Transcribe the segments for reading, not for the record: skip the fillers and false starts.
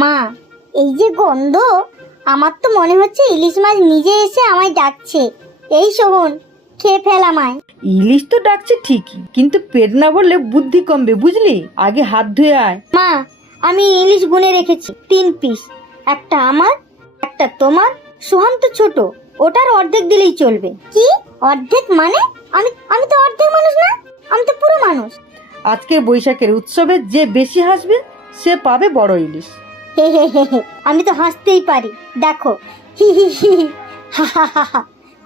মা, এই যে গন্ধ, আমার তো মনে হচ্ছে ইলিশ মাছ নিজে এসে আমায় ডাকছে। এই শোভন, খেয়ে ফেল আমায়। ইলিশ তো ডাকছে ঠিকই, কিন্তু পেট না ভরলে বুদ্ধি কমবে, বুঝলি? আগে হাত ধুয়ে আয়। মা, আমি ইলিশ গুনে রেখেছি 3 পিস। একটা আমার, একটা তোমার। সোহান তো ছোট, ওটার অর্ধেক দিলেই চলবে। কি অর্ধেক মানে? আমি আমি তো অর্ধেক মানুষ না, আমি তো পুরো মানুষ। আজকের বৈশাখের উৎসবে যে বেশি হাসবে সে পাবে বড় ইলিশ। হে হে হে হে, আমি তো হাসতেই পারি, দেখো। হি হি হি হি, হা হা হা হা,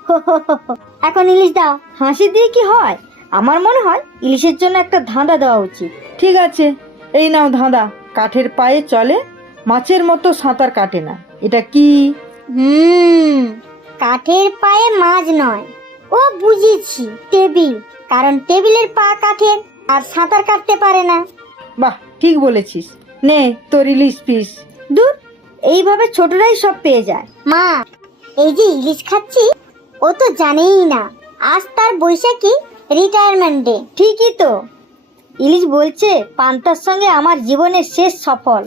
হো হো হো হো। এখন ইলিশ দাও। হাসি দিয়ে কি হয়? আমার মনে হয় ইলিশের জন্য একটা ধাঁধা দেওয়া উচিত। ঠিক আছে, এই নাও ধাঁধা। কাঠের পায়ে চলে, মাছের মতো সাঁতার কাটে না, এটা কি? কাঠের পায়ে মাছ নয়, ও বুঝেছি, টেবিল। কারণ টেবিলের পা কাঠের, আর সাঁতার কাটতে পারে না। বাহ, ঠিক বলেছিস। নে তোর ইলিশ পিস। দূর, এইভাবে ছোটরাই সব পেয়ে যায়। মা, এই যে ইলিশ খাচ্ছি, ও তো জানেই না আজ তার বৈশাখী রিটায়ারমেন্ট ডে। ঠিকই তো, ইলিশ বলছে পান্তার সঙ্গে আমার জীবনের শেষ সফল।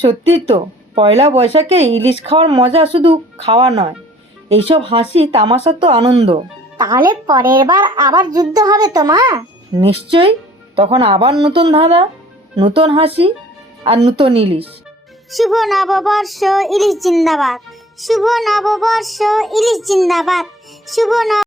সত্যি তো, পয়লা বৈশাখে ইলিশ খাওয়ার মজা শুধু খাওয়া নয়, এইসব হাসি তামাশা তো আনন্দ। তাহলে পরের বার আবার যুদ্ধ হবে তো মা? নিশ্চয়ই, তখন আবার নতুন ধাঁধা, নতুন হাসি আর নতুন ইলিশ। শুভ নববর্ষ, ইলিশ জিন্দাবাদ। শুভ নববর্ষ, ইলিশ জিন্দাবাদ। শুভ